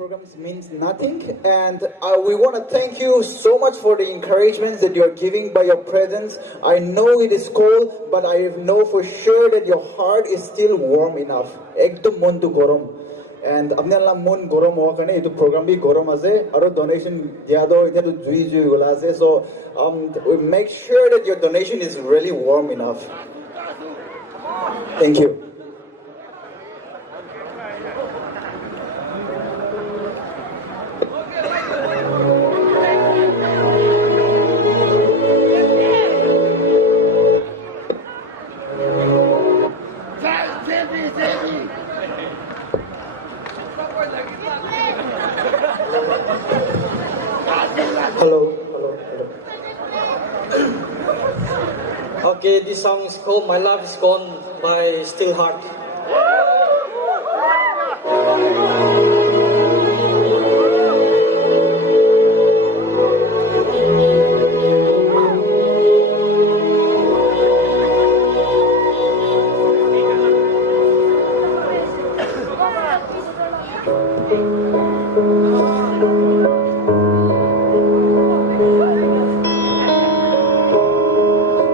programs means nothing, and we want to thank you so much for the encouragement that you're giving by your presence. I know it is cold, but I know for sure that your heart is still warm enough. Ekdom mon tu gorom. And apnala mon gorom ho kane itu program bi gorom ase aro donation diado ite tu jui gola ase, so we make sure that your donation is really warm enough. Thank you. Hello. Okay, this song is called My Love Is Gone by Steelheart.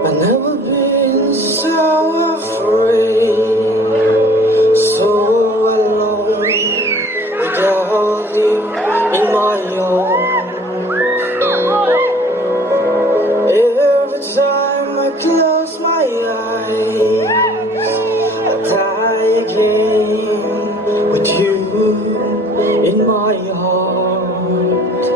I've never been so afraid, so alone, without you in my arms. Every time I close my eyes, I die again with you in my heart.